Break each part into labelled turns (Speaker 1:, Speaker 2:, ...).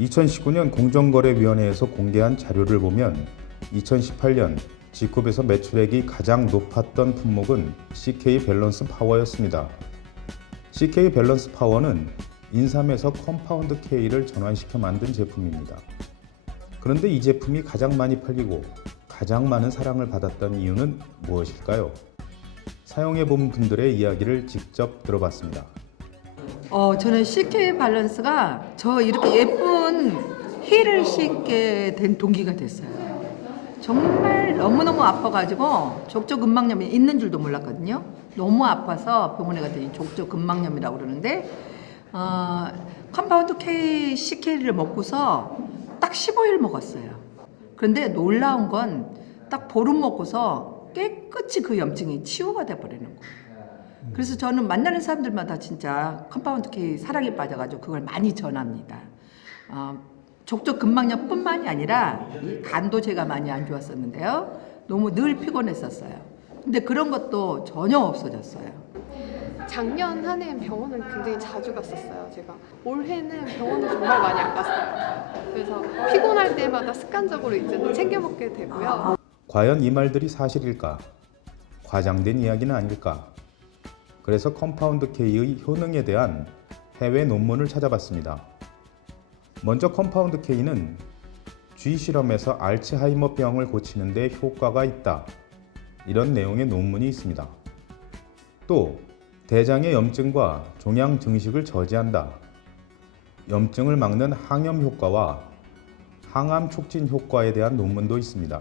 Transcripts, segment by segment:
Speaker 1: 2019년 공정거래위원회에서 공개한 자료를 보면 2018년 G컵에서 매출액이 가장 높았던 품목은 CK 밸런스 파워였습니다. CK 밸런스 파워는 인삼에서 컴파운드 K를 전환시켜 만든 제품입니다. 그런데 이 제품이 가장 많이 팔리고 가장 많은 사랑을 받았던 이유는 무엇일까요? 사용해 본 분들의 이야기를 직접 들어봤습니다.
Speaker 2: 어, 저는 CK 밸런스가 저 이렇게 예쁜 힐을 신게 된 동기가 됐어요. 정말 너무너무 아파가지고 족저근막염이 있는 줄도 몰랐거든요. 너무 아파서 병원에 갔더니 족저근막염이라고 그러는데 어, 컴파운드 K CK를 먹고서 딱 15일 먹었어요. 그런데 놀라운 건 딱 보름 먹고서 깨끗이 그 염증이 치유가 돼버리는 거예요. 그래서 저는 만나는 사람들마다 진짜 컴파운드 K 사랑에 빠져가지고 그걸 많이 전합니다. 어, 족적 근막염뿐만이 아니라 이 간도 제가 많이 안 좋았었는데요. 너무 늘 피곤했었어요. 근데 그런 것도 전혀 없어졌어요.
Speaker 3: 작년 한 해는 병원을 굉장히 자주 갔었어요. 제가 올해는 병원을 정말 많이 안 갔어요. 그래서 피곤할 때마다 습관적으로 이제는 챙겨 먹게 되고요.
Speaker 1: 과연 이 말들이 사실일까? 과장된 이야기는 아닐까? 그래서 컴파운드 K의 효능에 대한 해외 논문을 찾아봤습니다. 먼저 컴파운드 K는 쥐 실험에서 알츠하이머병을 고치는 데 효과가 있다. 이런 내용의 논문이 있습니다. 또 대장의 염증과 종양 증식을 저지한다. 염증을 막는 항염 효과와 항암 촉진 효과에 대한 논문도 있습니다.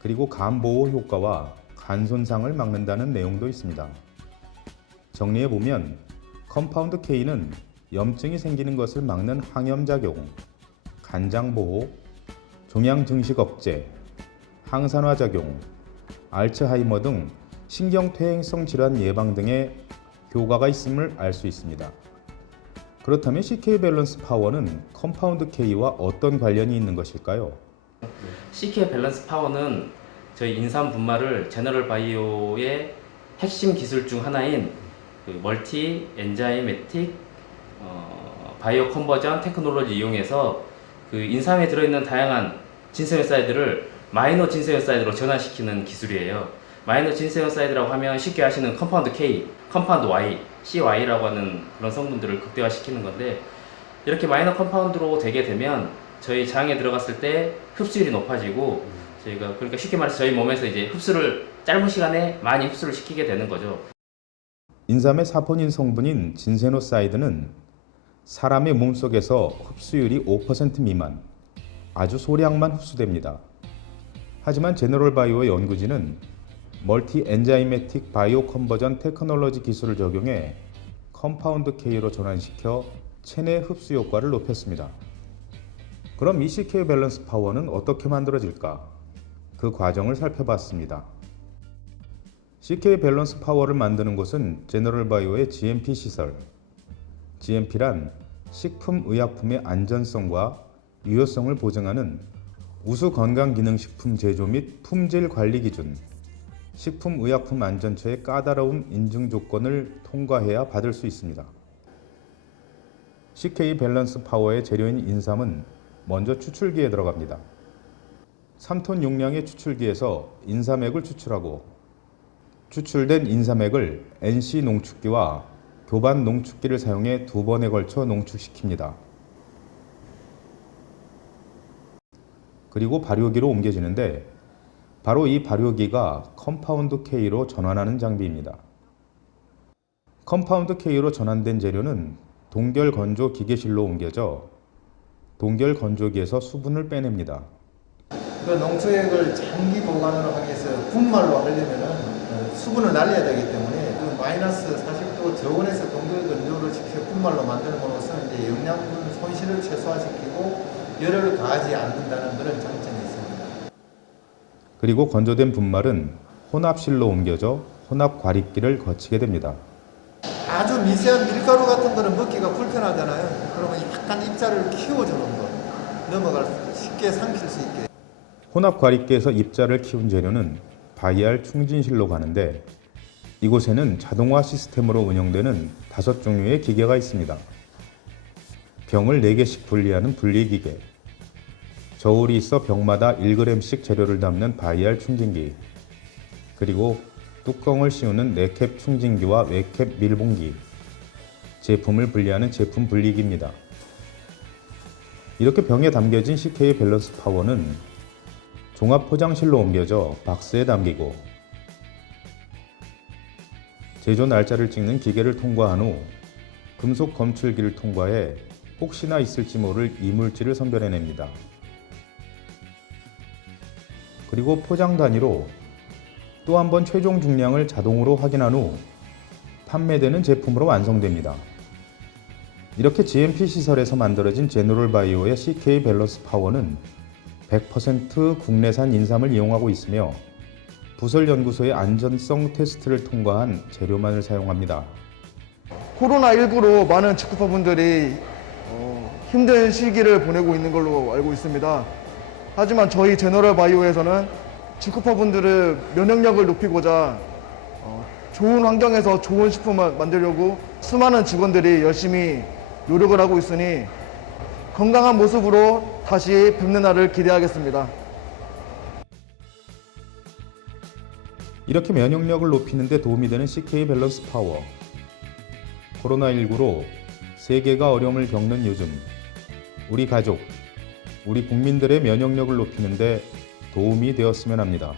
Speaker 1: 그리고 간 보호 효과와 간 손상을 막는다는 내용도 있습니다. 정리해 보면 컴파운드 K는 염증이 생기는 것을 막는 항염 작용, 간장 보호, 종양 증식 억제, 항산화 작용, 알츠하이머 등 신경 퇴행성 질환 예방 등의 효과가 있음을 알 수 있습니다. 그렇다면 CK 밸런스 파워는 컴파운드 K와 어떤 관련이 있는 것일까요?
Speaker 4: CK 밸런스 파워는 저희 인삼 분말을 제너럴 바이오의 핵심 기술 중 하나인 그 멀티 엔자이매틱 어, 바이오 컨버전 테크놀로지 이용해서 그 인삼에 들어있는 다양한 진세연사이드를 마이너 진세연사이드로 전환시키는 기술이에요. 마이너 진세연사이드라고 하면 쉽게 아시는 컴파운드 K, 컴파운드 Y, CY라고 하는 그런 성분들을 극대화시키는 건데 이렇게 마이너 컴파운드로 되게 되면 저희 장에 들어갔을 때 흡수율이 높아지고 저희가 그러니까 쉽게 말해서 저희 몸에서 이제 흡수를 짧은 시간에 많이 흡수를 시키게 되는 거죠.
Speaker 1: 인삼의 사포닌 성분인 진세노사이드는 사람의 몸속에서 흡수율이 5% 미만, 아주 소량만 흡수됩니다. 하지만 제너럴 바이오의 연구진은 멀티 엔자이매틱 바이오 컨버전 테크놀로지 기술을 적용해 컴파운드 K로 전환시켜 체내 흡수 효과를 높였습니다. 그럼 이 CK 밸런스 파워는 어떻게 만들어질까? 그 과정을 살펴봤습니다. CK 밸런스 파워를 만드는 곳은 제너럴 바이오의 GMP 시설. GMP란 식품 의약품의 안전성과 유효성을 보증하는 우수 건강기능식품 제조 및 품질 관리 기준, 식품의약품안전처의 까다로운 인증 조건을 통과해야 받을 수 있습니다. CK 밸런스 파워의 재료인 인삼은 먼저 추출기에 들어갑니다. 3톤 용량의 추출기에서 인삼액을 추출하고 추출된 인삼액을 NC 농축기와 교반 농축기를 사용해 두 번에 걸쳐 농축시킵니다. 그리고 발효기로 옮겨지는데 바로 이 발효기가 컴파운드 K로 전환하는 장비입니다. 컴파운드 K로 전환된 재료는 동결 건조 기계실로 옮겨져 동결 건조기에서 수분을 빼냅니다.
Speaker 5: 그 농축액을 장기 보관을 하기 위해서 분말로 하려면 어, 수분을 날려야 되기 때문에 그 마이너스 40도 저온에서 동결 건조를 시켜 분말로 만들므로써 이제 영양분 손실을 최소화시키고 열을 가하지 않는다는 그런 장점이 있습니다.
Speaker 1: 그리고 건조된 분말은 혼합실로 옮겨져 혼합 과립기를 거치게 됩니다.
Speaker 5: 아주 미세한 밀가루 같은 거는 먹기가 불편하잖아요. 그러면 약간 입자를 키워주는 거 넘어갈 수- 쉽게 삼킬 수 있게
Speaker 1: 혼합 과립기에서 입자를 키운 재료는 바이알 충진실로 가는데 이곳에는 자동화 시스템으로 운영되는 다섯 종류의 기계가 있습니다. 병을 4개씩 분리하는 분리기계, 저울이 있어 병마다 1g씩 재료를 담는 바이알 충진기, 그리고 뚜껑을 씌우는 네캡 충진기와 외캡 밀봉기, 제품을 분리하는 제품 분리기입니다. 이렇게 병에 담겨진 CK 밸런스 파워는 종합 포장실로 옮겨져 박스에 담기고 제조 날짜를 찍는 기계를 통과한 후 금속 검출기를 통과해 혹시나 있을지 모를 이물질을 선별해냅니다. 그리고 포장 단위로 또 한 번 최종 중량을 자동으로 확인한 후 판매되는 제품으로 완성됩니다. 이렇게 GMP 시설에서 만들어진 제너럴 바이오의 CK 밸런스 파워는 100% 국내산 인삼을 이용하고 있으며 부설 연구소의 안전성 테스트를 통과한 재료만을 사용합니다.
Speaker 6: 코로나19로 많은 직구파분들이 어, 힘든 시기를 보내고 있는 걸로 알고 있습니다. 하지만 저희 제너럴 바이오에서는 직구파분들의 면역력을 높이고자 어, 좋은 환경에서 좋은 식품을 만들려고 수많은 직원들이 열심히 노력을 하고 있으니 건강한 모습으로 다시 뵙는 날을 기대하겠습니다.
Speaker 1: 이렇게 면역력을 높이는 데 도움이 되는 CK 밸런스 파워. 코로나19로 세계가 어려움을 겪는 요즘 우리 가족, 우리 국민들의 면역력을 높이는 데 도움이 되었으면 합니다.